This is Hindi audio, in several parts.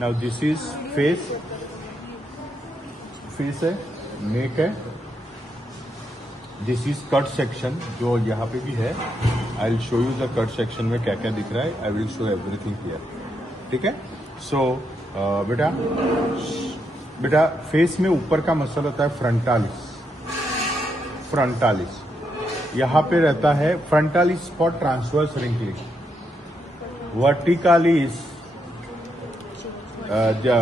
Now this is face, face है, नेक है, दिस इज कट सेक्शन जो यहाँ पे भी है। I will show you the cut section में क्या क्या दिख रहा है। I will show everything here, ठीक है। सो बेटा फेस में ऊपर का मसल होता है फ्रंटालिस। फ्रंटालिस यहाँ पे रहता है, फ्रंटालिस फॉर ट्रांसवर्स रिंकलिंग, वर्टिकालिस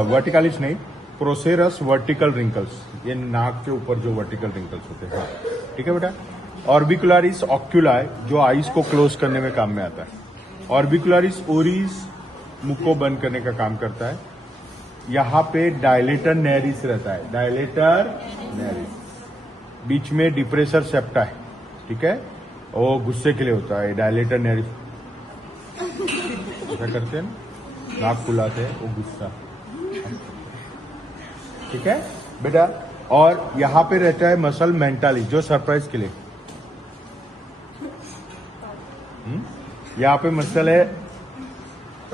वर्टिकालिस नहीं, प्रोसेरस वर्टिकल रिंकल्स, ये नाक के ऊपर जो वर्टिकल रिंकल्स होते हैं, ठीक है बेटा। ऑर्बिकुलरिस ऑक्यूलाई जो आईज को क्लोज करने में काम में आता है। ऑर्बिकुलरिस ओरिस मुंह को बंद करने का काम करता है। यहाँ पे डायलेटर नेरिस रहता है, डायलेटर नेरिस। बीच में डिप्रेसर सेप्टा है, ठीक है, वो गुस्से के लिए होता है डायलेटर नेरिस। क्या करते हैं, नाक खुलाते हैं, वो गुस्सा, ठीक है बेटा। और यहाँ पे रहता है मसल मेंटाली जो सरप्राइज के लिए। यहाँ पे मसल है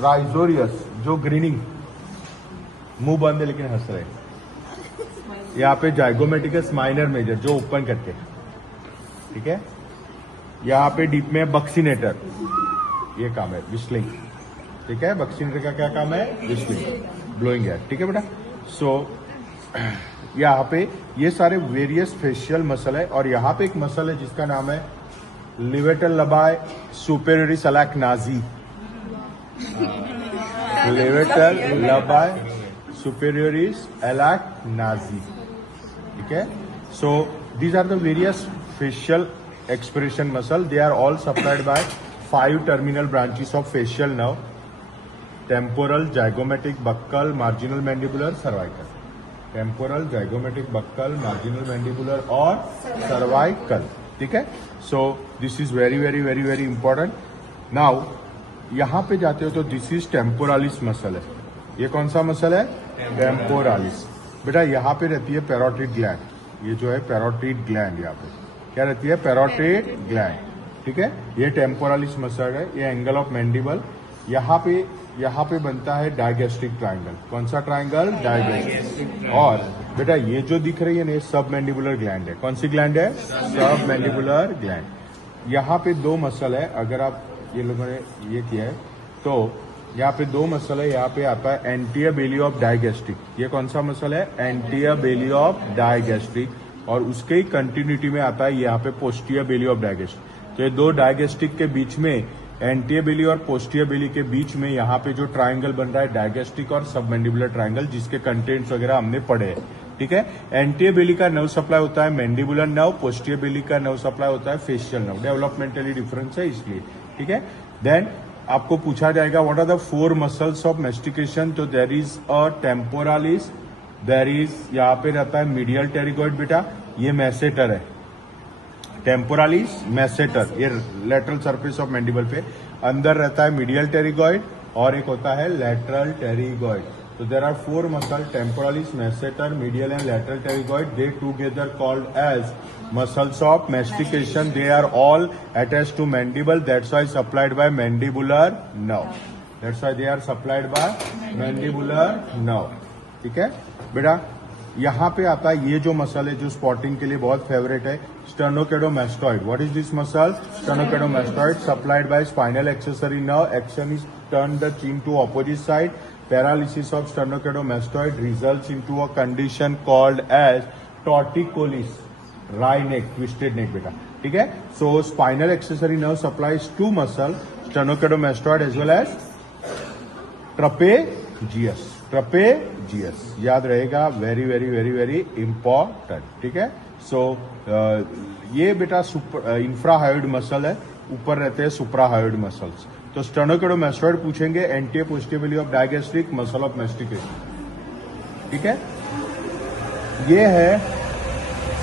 राइजोरियस जो ग्रीनिंग, मुंह बंद है लेकिन हंस रहे। यहाँ पे जाइगोमेटिकस माइनर मेजर जो ओपन करके, ठीक है। यहाँ पे डीप में बक्सीनेटर, ये काम है विस्लिंग, ठीक है। बक्सीनेटर का क्या काम है, विस्लिंग, ब्लोइंग एयर, ठीक है बेटा। सो यहाँ पे ये सारे वेरियस फेशियल मसल है। और यहाँ पे एक मसल है जिसका नाम है लिवेटर लबाई सुपेरियरिस अलाक्नाजी, लिवेटर लबाई सुपेरियरिस अलाक्नाजी, ठीक है। So these are the various facial expression muscle, they are all supplied by 5 terminal branches of facial nerve, temporal, zygomatic, buccal, marginal mandibular, cervical. Temporal, zygomatic, buccal, marginal mandibular और सर्वाइकल, ठीक है। So this is very very very very important. Now यहाँ पे जाते हो तो दिस इज टेम्पोरालिस मसल है। ये कौन सा मसल है, टेम्पोरालिस। बेटा यहाँ पे रहती है पैरोटिड ग्लैंड, ये जो है पैरोटिड ग्लैंड, यहाँ पे क्या रहती है, पैरोटिड ग्लैंड, ठीक है। ये टेम्पोरालिस मसल है, ये एंगल ऑफ मैंडिबल। यहाँ पे बनता है डायगेस्ट्रिक ट्राइंगल। कौन सा ट्राइंगल, डायगेस्ट्रिक। और बेटा ये जो दिख रही है ना, सब मैंडिबुलर ग्लैंड है। कौन सी ग्लैंड है, सब मैंडिबुलर ग्लैंड। यहाँ पे 2 मसल है, अगर आप ये लोगों ने ये किया है तो यहाँ पे 2 मसल है। यहाँ पे आता है एंटीरियर बेली ऑफ डायगेस्ट्रिक, ये कौन सा मसल है, एंटीरियर बेली ऑफ डायगेस्ट्रिक। और उसके ही कंटिन्यूटी में आता है यहाँ पे पोस्टीरियर बेली ऑफ डायगेस्ट्रिक। तो ये 2 डायगेस्ट्रिक के बीच में, एंटीरियर बेली और पोस्टीरियर बेली के बीच में यहाँ पे जो ट्राइंगल बन रहा है डायगेस्ट्रिक और सबमैंडिबुलर ट्राइंगल, जिसके कंटेंट्स वगैरह हमने पढ़े हैं, ठीक है। एंटीरियर बेली का नर्व सप्लाई होता है मैंडिबुलर नर्व, पोस्टीरियर बेली का नर्व सप्लाई होता है फेशियल नर्व। डेवलपमेंटली डिफरेंस है इसलिए, ठीक है। देन आपको पूछा जाएगा what are the 4 muscles of mastication, तो there is a temporalis, there is, यहाँ पे रहता है मीडियल टेरिगॉइड, बेटा ये मैसेटर है, टेम्पोरालिस मैसेटर, ये लेटरल सरफेस ऑफ मैंडिबल पे अंदर रहता है मीडियल टेरिगॉइड, और एक होता है लेटरल टेरिगॉइड। तो there are 4 muscle, temporalis, masseter, medial and lateral pterygoid, they together called as muscles of mastication. They are all attached to mandible, that's why supplied by mandibular nerve, that's why they are supplied by mandibular nerve, ठीक है बेटा। यहाँ पे आता है ये जो मसल है जो स्पॉटिंग के लिए बहुत फेवरेट है, sternocleidomastoid. What is this muscle, sternocleidomastoid, supplied by spinal accessory nerve, action is turn the chin to opposite side, paralysis of sternocleidomastoid results into a condition called as torticollis, राई नेक, ट्विस्टेड नेक, बेटा ठीक है। So spinal accessory nerve supplies 2 muscle, sternocleidomastoid as well as trapezius, trapezius याद रहेगा, very very very very important, ठीक है। सो ये बेटा इंफ्राहायोइड मसल है, ऊपर रहते हैं सुप्राहायोइड मसल्स। तो स्टर्नोकेडोमास्टॉइड पूछेंगे, anterior posterior belly of digastric, muscle of mastication, ठीक है। ये है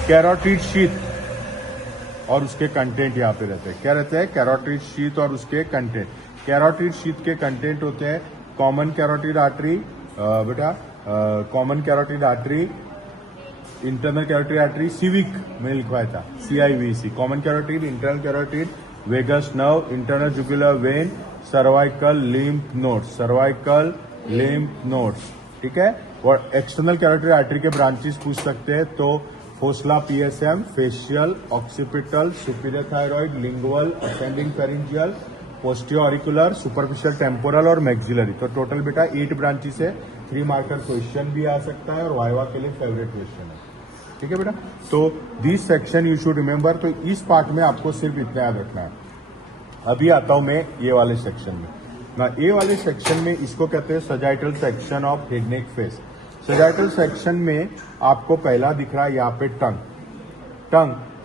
कैरोटिड शीथ और उसके कंटेंट यहाँ पे रहते हैं। क्या रहते हैं, कैरोटिड शीथ और उसके कंटेंट। कैरोटिड शीथ के कंटेंट होते हैं कॉमन कैरोटिड आर्टरी, बेटा common carotid artery, internal carotid artery, civic में लिखवाया था, CIVC, common carotid, internal carotid, vagus nerve, internal jugular vein, cervical lymph node, cervical lymph nodes, ठीक है। और एक्सटर्नल कैरोटिड आर्टरी के ब्रांचेस पूछ सकते हैं तो फोसला PSM, facial, occipital, superior thyroid, lingual, ascending pharyngeal, posterior auricular, superficial temporal और मैक्सिलरी। तो टोटल बेटा 8 ब्रांचेस है। 3 मार्कर क्वेश्चन भी आ सकता है और वाइवा के लिए फेवरेट क्वेश्चन है, ठीक है बेटा। तो this section you should remember. तो इस पार्ट में आपको सिर्फ इतना याद रखना है। अभी आता हूं मैं ये वाले सेक्शन में ना। ये वाले सेक्शन में इसको कहते हैं sagittal section of head neck face. Sagittal section में आपको पहला दिख रहा है यहाँ पे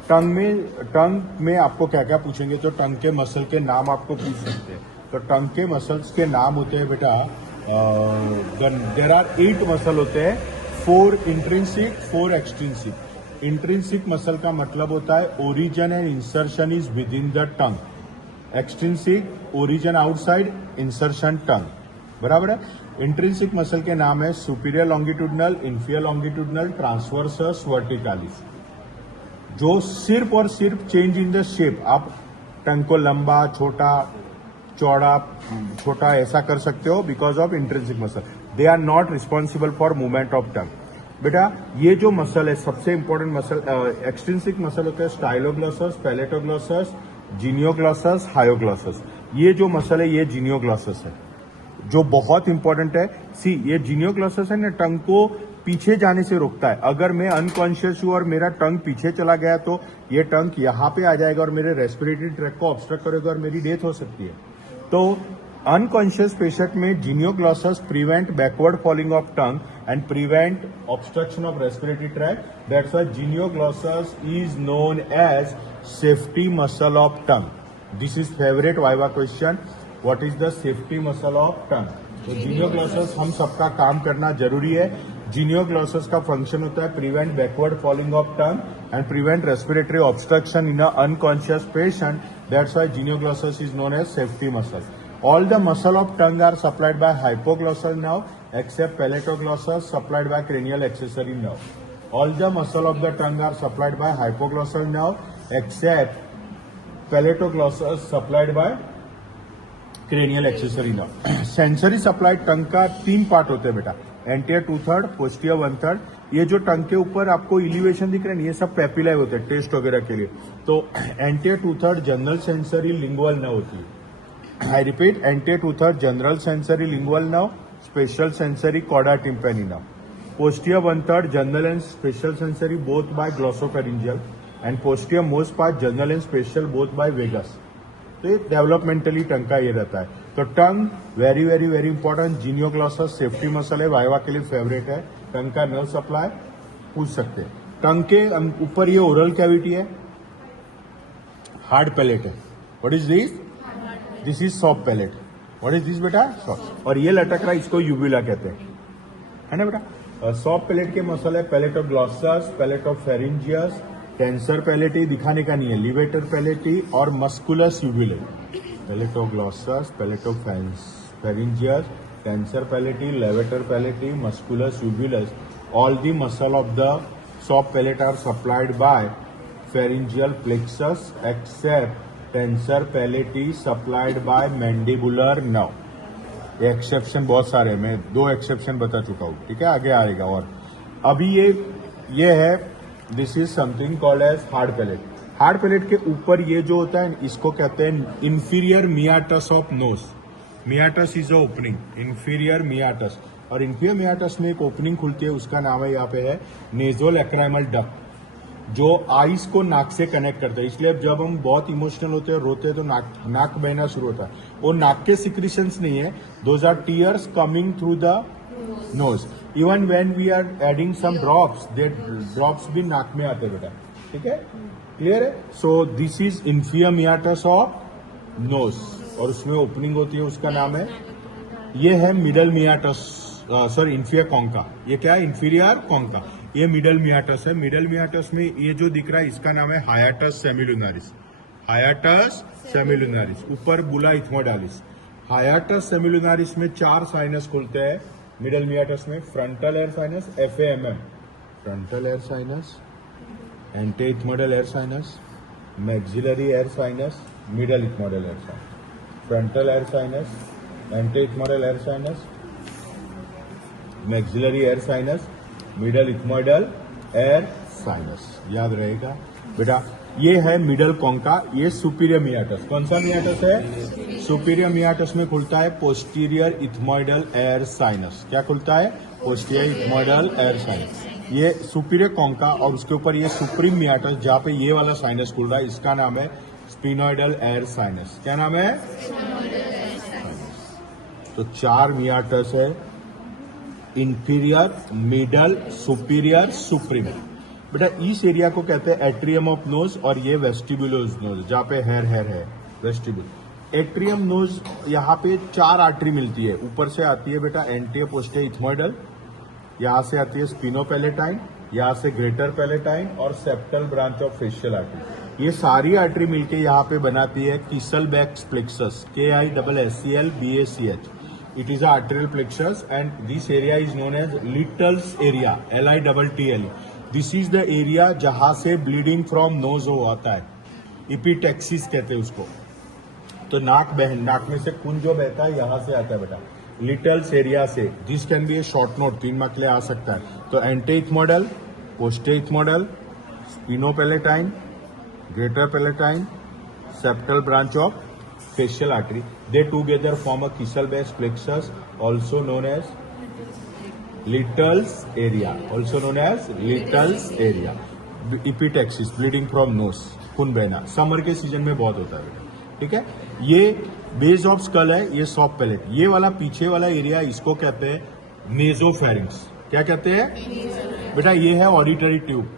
टंग में आपको क्या क्या पूछेंगे तो टंग के मसल के नाम आपको पूछ सकते हैं। तो टंग के मसल्स के नाम होते हैं बेटा, देर आर 8 मसल होते हैं, 4 इंट्रिंसिक, 4 एक्सट्रिंसिक। इंट्रिंसिक मसल का मतलब होता है origin and insertion is within the tongue. Extrinsic origin outside, insertion tongue, बराबर है। इंट्रिंसिक मसल के नाम है superior longitudinal, inferior longitudinal, transversus, verticalis. जो सिर्फ और सिर्फ चेंज इन द शेप, आप टंग को लंबा, छोटा, चौड़ा, छोटा ऐसा कर सकते हो because of intrinsic muscle. They are not responsible for movement of tongue. बेटा ये जो मसल है सबसे इंपॉर्टेंट मसल, एक्सट्रिंसिक मसल होते हैं स्टाइलोग्लॉसस, पैलेटोग्लॉसस, जीनियोग्लॉसस, हायोग्लॉसस। ये जो मसल है ये जीनियोग्लॉसस है जो बहुत इंपॉर्टेंट है। सी ये जीनियोग्लॉसस है ना, टंग को पीछे जाने से रोकता है। अगर मैं अनकॉन्शियस हूं और मेरा टंग पीछे चला गया तो ये टंग यहां पे आ जाएगा और मेरे रेस्पिरेटरी ट्रैक को ऑब्स्ट्रक्ट करेगा और मेरी डेथ हो सकती है। तो अनकॉन्शियस पेशेंट में genioglossus prevent backward falling of tongue and prevent obstruction of respiratory tract. That's why genioglossus is known as safety muscle of tongue. This is favourite viva question, what is the safety muscle of tongue. तो जीनियोग्लॉसस हम सबका काम करना जरूरी है। जीनियोग्लॉसस का फंक्शन होता है prevent backward falling of tongue and prevent respiratory obstruction in a unconscious patient. That's why genioglossus is known as safety muscle. All the muscle of tongue are supplied by hypoglossal nerve except palatoglossus supplied by cranial accessory nerve. All the muscle of the tongue are supplied by hypoglossal nerve except palatoglossus supplied by cranial accessory nerve. Sensory supply tongue का 3 पार्ट होते हैं बेटा, एंटीरियर 2/3, पोस्टीरियर 1/3। ये जो टंग के ऊपर आपको इलिवेशन दिख रहे हैं ये सब पेपिलाए होते हैं टेस्ट वगैरह के लिए। तो anterior 2/3 general sensory lingual nerve होती है। I repeat, anterior 2/3 general sensory lingual nerve, special sensory chorda tympani nerve. Posterior 1/3 general and special sensory both by glossopharyngeal and posterior most part general and special both by vagus. तो ये डेवलपमेंटली टंग का ये रहता है। तो tongue very very very important. Genioglossus safety muscle है, वाइवा के लिए फेवरेट है। टंग का नर्व सप्लाई पूछ सकते हैं। टंग के ऊपर ये ओरल कैविटी है, हार्ड पैलेट है। What is this? This is soft palate. What is this बेटा? सॉफ्ट। और ये लटक रहा है इसको यूबुला कहते हैं, है ना बेटा। सॉफ्ट पैलेट के मसल है palate of glossus, palate of pharyngeus, tensor palati दिखाने का नहीं है, लिवेटर पैलेटी और musculus uvulae. Palate of glossus, palate of pharyngeus, tensor palatii, levator palatii, musculus ubulus. All the muscle of the soft palate are supplied by pharyngeal plexus except tensor palatii supplied by mandibular nerve. ये एक्सेप्शन बहुत सारे हैं, मैं 2 एक्सेप्शन बता चुका हूँ, ठीक है। आगे आएगा। और अभी ये है, this is something called as hard palate. Hard palate के ऊपर ये जो होता है इसको कहते हैं inferior meatus of nose. Meatus is a opening, inferior meatus. और इंफीरियर मियाटस में एक ओपनिंग खुलती है, उसका नाम है यहाँ पे है नेजोल एक्राइमल डक्ट, जो आईज को नाक से कनेक्ट करता है। इसलिए जब हम बहुत इमोशनल होते हैं, रोते हैं तो नाक बहना शुरू होता है। वो नाक के सिक्रीशंस नहीं है, those are tears coming through the nose. Even when we are adding some drops, they drops भी नाक में आते बेटा, ठीक है। क्लियर है? So this is inferior meatus of nose और उसमें ओपनिंग होती है, उसका नाम है, ये है मिडल मियाटस, सॉरी इंफीरियर कॉन्का। ये क्या है? Inferior concha. ये मिडल मियाटस है। मिडल मियाटस में ये जो दिख रहा है इसका नाम है हायाटस सेमिलुनारिस। हायाटस सेमिलुनारिस, ऊपर बुला इथमोडालिस। हायाटस सेमिलुनारिस में 4 साइनस खुलते हैं मिडल मियाटस में। Frontal air sinus, FAMM, frontal air sinus, anti ethmoidal air sinus, maxillary air sinus, middle ethmoidal air sinus. Frontal air sinus, anti ethmoidal air sinus, maxillary air sinus, middle ethmoidal air sinus. याद रहेगा बेटा। ये है मिडल कॉन्का, ये सुपीरियर मियाटस। कौन सा मियाटस है? सुपीरियर मियाटस में खुलता है पोस्टीरियर इथमोइडल एयर साइनस। क्या खुलता है? Posterior ethmoidal air sinus. ये सुपीरियर कॉन्का और उसके ऊपर ये सुप्रीम मियाटस जहां पे ये वाला साइनस खुल रहा है, इसका नाम है स्पिनोइडल एयर साइनस। क्या नाम है? तो 4 मियाटस है, इंफीरियर, मिडल, सुपीरियर, सुप्रीम। बेटा इस एरिया को कहते हैं एट्रियम ऑफ नोज और ये वेस्टिबुलोज नोज, जहां पे हेयर है वेस्टिबुल। एट्रियम नोज यहाँ पे 4 आर्टरी मिलती है। ऊपर से आती है बेटा एंटीरियर पोस्टीरियर इथमोइडल, यहाँ से आती है स्पिनोपैलेटाइन, यहाँ से ग्रेटर पैलेटाइन और septal branch of facial artery. ये सारी आर्टरी मिलके यहाँ पे बनाती है किसलबैक plexus, KISSCLBACH। It is a arterial plexus and this area is known as Little's area, LITTLE. This is the area जहां से bleeding from nose होता है, इपीटेक्सिस कहते हैं उसको। तो नाक में से खून जो बहता है यहां से आता है बेटा, लिटल्स एरिया से। This can be a short note, 3 mark के लिए आ सकता है। तो anterior ethmoidal, posterior ethmoidal, sphenopalatine, greater palatine, septal branch of facial artery, they together form a Kisselbeck's plexus, also known as Little's area, also known as Little's area. Epitaxis, bleeding from nose, खून बहना समर के सीजन में बहुत होता है, ठीक है। ये बेस ऑफ स्कल है, ये सॉफ्ट पैलेट। ये वाला पीछे वाला एरिया इसको कहते हैं नेजोफेरिंक्स। क्या कहते हैं बेटा? ये है ऑडिटरी ट्यूब,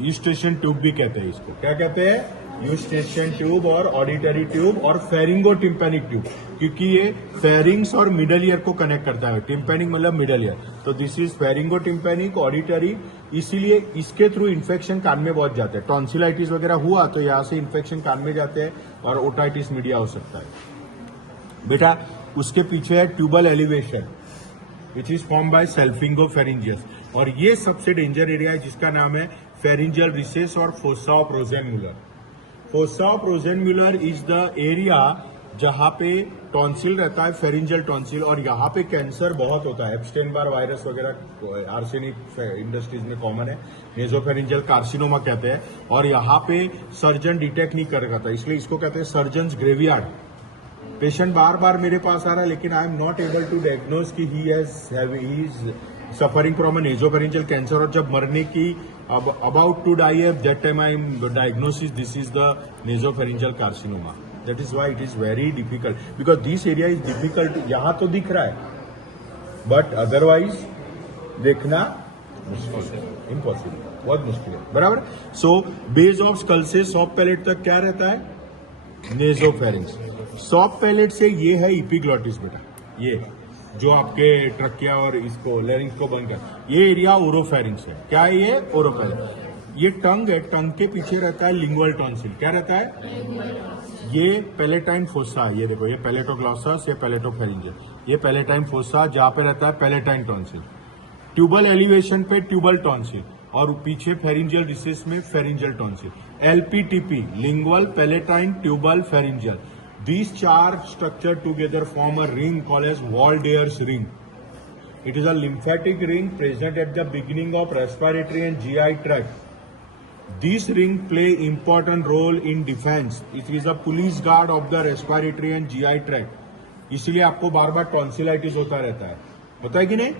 यूस्टेशन ट्यूब भी कहते हैं इसको। क्या कहते हैं? यूस्टेशन ट्यूब और ऑडिटरी ट्यूब और फेरिंगो टिम्पैनिक ट्यूब, क्योंकि ये फेरिंग्स और मिडल ईयर को कनेक्ट करता है। टिम्पैनिक मतलब मिडल ईयर, तो दिस इज फेरिंगो टिम्पैनिक ऑडिटरी। इसीलिए इसके थ्रू इन्फेक्शन कान में बहुत जाते हैं। टॉन्सिलाइटिस वगैरह हुआ तो यहाँ से इन्फेक्शन कान में जाते हैं और ओटाइटिस मीडिया हो सकता है बेटा। उसके पीछे है tubal elevation which is form by salpingopharyngeus, और ये सबसे डेंजर एरिया है जिसका नाम है फेरिंजियल रिसेस और fossa of Rosenmuller. Fossa of Rosenmuller is the area जहां पे टॉन्सिल रहता है, फेरिंजियल टॉन्सिल, और यहाँ पे कैंसर बहुत होता है। एप्स्टेन बार वायरस वगैरह आर्सेनिक इंडस्ट्रीज में कॉमन है, नेजोफेरिंजियल कार्सिनोमा कहते हैं। और यहाँ पे सर्जन डिटेक्ट नहीं कर पाता, इसलिए इसको कहते हैं सर्जन्स ग्रेवयार्ड। पेशेंट बार बार मेरे पास आ रहा है लेकिन I am not able to diagnose कि he is suffering from an nasopharyngeal cancer, और जब मरने की अबाउट टू डाई है, that time I am diagnosis this is the nasopharyngeal carcinoma. That is why it is very difficult, because this area is difficult. यहां तो दिख रहा है बट अदरवाइज देखना मुश्किल है, इम्पॉसिबल, बहुत मुश्किल है, बराबर। सो बेस ऑफ स्कल से सॉफ्ट पैलेट तक क्या रहता है? नेजोफेरिंक्स। सॉफ्ट पैलेट से ये है इपिग्लॉटिस बेटा, ये जो आपके ट्रकिया और इसको लेरिंग्स को बंद कर, ये एरिया ओरोफेरिंक्स है। क्या है ये? ओरोफेरिंक्स। ये टंग है, टंग के पीछे रहता है लिंगुअल टॉन्सिल। क्या रहता है? ये पैलेटाइन फोसा, ये देखो, ये पैलेटोग्लॉसस, ये पैलेटोफेरिंजियल, ये पैलेटाइन फोसा जहां पे रहता है पैलेटाइन टॉन्सिल। ट्यूबल एलिवेशन पे ट्यूबल टॉन्सिल और पीछे फेरिंजियल रिसेस में pharyngeal tonsil. LPTP, lingual, palatine, tubal, pharyngeal. These 4 structure together form a ring called as Waldeyer's ring. It is a lymphatic ring present at the beginning of respiratory and GI tract. This ring play important role in defense. It is a police guard of the respiratory and GI tract. इसलिए आपको बार बार टॉन्सिलाइटिस होता रहता है, होता है कि नहीं?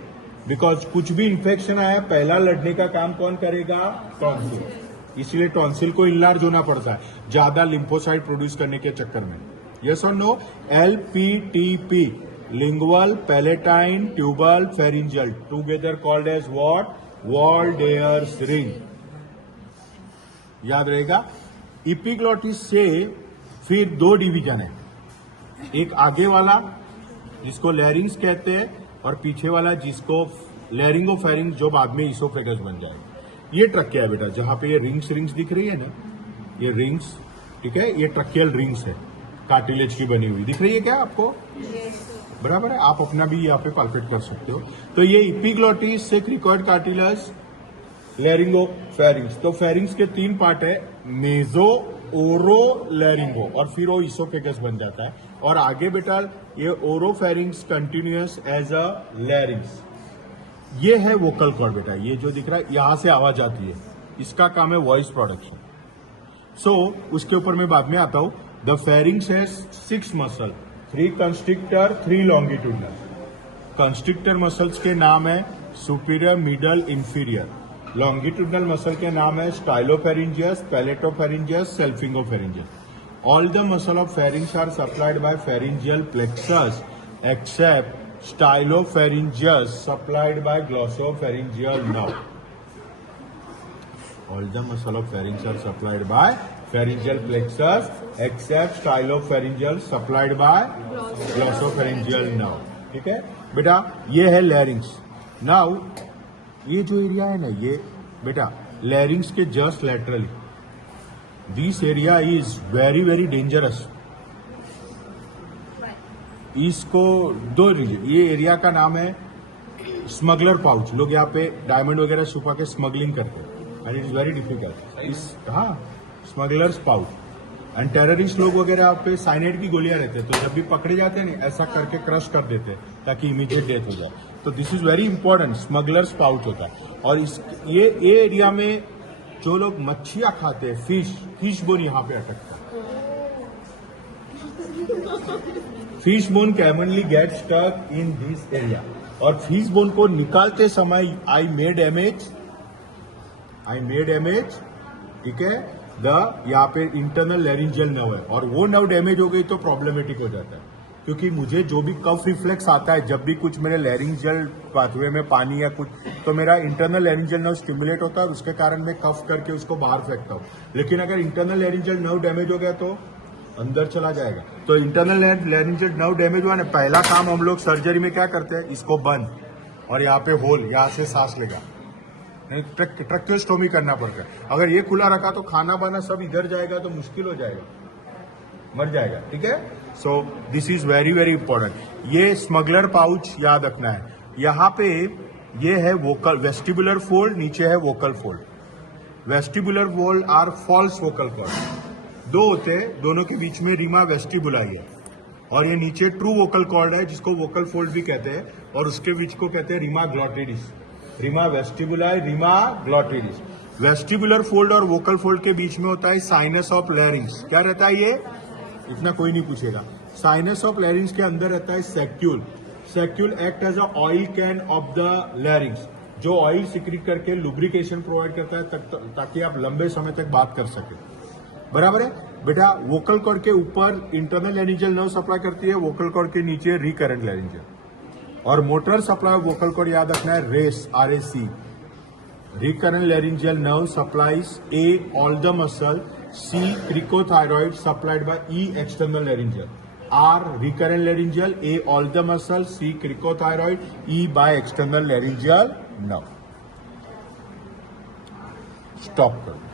बिकॉज कुछ भी इंफेक्शन आया, पहला लड़ने का काम कौन करेगा? टॉन्सिल। इसलिए टॉन्सिल को इनलार्ज होना पड़ता है ज्यादा लिम्फोसाइट प्रोड्यूस करने के चक्कर में। Yes or no? LPTP, lingual, palatine, tubal, pharyngeal, together called as what? Waldeyer's ring. याद रहेगा। इपिग्लॉटिस से फिर 2 डिवीजन है, एक आगे वाला जिसको लैरिंग्स कहते हैं और पीछे वाला जिसको लैरिंगोफेरिंग्स, जो बाद में इसोफेगस बन जाएगा। ये ट्रकिया है बेटा, जहां पे ये रिंग्स दिख रही है ना, ये रिंग्स, ठीक है, ये ट्रकियल रिंग्स है, कार्टिलेज की बनी हुई दिख रही है क्या आपको? बराबर है, आप अपना भी यहाँ पे पाल्पेट कर सकते हो। तो ये इपिग्लॉटिस से क्रिकॉइड कार्टिलेज, लैरिंगो, फेरिंग्स। तो फेरिंग्स के 3 पार्ट है, नेजो, ओरो, लैरिंगो, और फिर वो इसोफेगस बन जाता है। और आगे बेटा ये oropharynx continuous as a larynx. ये है वोकल कॉर्ड बेटा, ये जो दिख रहा है यहां से आवाज आती है, इसका काम है वॉइस प्रोडक्शन। सो उसके ऊपर मैं बाद में आता हूं। The pharynx has 6 muscle, 3 constrictor, 3 longitudinal. Constrictor muscles के नाम है superior, middle, inferior. Longitudinal muscle के नाम है stylopharyngeus, पैलेटोफेरिंजियस, सेल्फिंगोफेरिंजियस। All the muscle of pharynx are supplied by pharyngeal plexus except stylopharyngeus supplied by glossopharyngeal nerve. All the muscle of pharynx are supplied by pharyngeal plexus except stylopharyngeal supplied by glossopharyngeal nerve. ठीक है बेटा, ये है लैरिंग्स। नाउ ये जो एरिया है ना, ये बेटा लैरिंग्स के just laterally this area is very very dangerous. इसको दो रीजन, ये एरिया का नाम है स्मगलर पाउच। लोग यहाँ पे डायमंड वगैरह छुपा के स्मगलिंग करते हैं and it is very difficult. इस हाँ, स्मगलर्स पाउच एंड टेररिस्ट लोग वगैरह यहाँ पे साइनाइड की गोलियां रहते हैं, तो जब भी पकड़े जाते हैं ना, ऐसा करके क्रश कर देते हैं ताकि इमीडिएट डेथ हो जाए। तो this is very important, smugglers pouch होता है। और इस ये एरिया में जो लोग मच्छियां खाते हैं, फिश बोन यहाँ पे अटकता है। Fish bone commonly get stuck in this area, और फिश बोन को निकालते समय आई मेड एमएच, ठीक है। यहाँ पे इंटरनल लैरिंजियल नर्व है, और वो नर्व डैमेज हो गई तो प्रॉब्लमेटिक हो जाता है। क्योंकि मुझे जो भी कफ रिफ्लेक्स आता है, जब भी कुछ मेरे लैरिंजियल पाथवे में पानी या कुछ, तो मेरा इंटरनल लैरिंजियल नर्व स्टिमुलेट होता है, उसके कारण मैं कफ करके उसको बाहर फेंकता हूँ। लेकिन अगर इंटरनल लैरिंजियल नर्व डैमेज हो गया तो अंदर चला जाएगा। तो इंटरनल लैरिंजियल नर्व डैमेज हुआ ना, पहला काम हम लोग सर्जरी में क्या करते हैं, इसको बंद और यहाँ पे होल, यहाँ से सांस लेगा, ट्रैक्योस्टोमी करना पड़ता है। अगर ये खुला रखा तो खाना बाना सब इधर जाएगा, तो मुश्किल हो जाएगा, मर जाएगा। ठीक है, so this is very very important. ये स्मगलर पाउच याद रखना है। यहाँ पे ये है वोकल वेस्टिबुलर फोल्ड, नीचे है vocal fold. Vestibular fold are false vocal cord, दो होते हैं, दोनों के बीच में रीमा वेस्टिबुलाई है, और ये नीचे ट्रू वोकल कॉर्ड है जिसको वोकल फोल्ड भी कहते हैं, और उसके बीच को कहते हैं rima glottidis. Rima vestibuli, rima glottidis. Vestibular fold और वोकल फोल्ड के बीच में होता है साइनस ऑफ लैरिंग्स। क्या रहता है ये, इतना कोई नहीं पूछेगा। साइनस ऑफ लैरिंग्स के अंदर रहता है saccule. Saccule act as a oil can of the larynx, जो ऑयल सिक्रीट करके लुब्रिकेशन प्रोवाइड करता है ताकि आप लंबे समय तक बात कर सके। बराबर है बेटा। वोकल कॉर्ड के ऊपर इंटरनल लैरिंजियल नर्व सप्लाई करती है, वोकल कॉर्ड के नीचे रिकरेंट लैरिंजियल। और motor supply of vocal cord याद रखना है, race, RAC। Recurrent laryngeal nerve supplies A all the muscle, C cricothyroid supplied by E external laryngeal, R recurrent laryngeal, A all the muscle, C cricothyroid, E by external laryngeal nerve। Stop करो।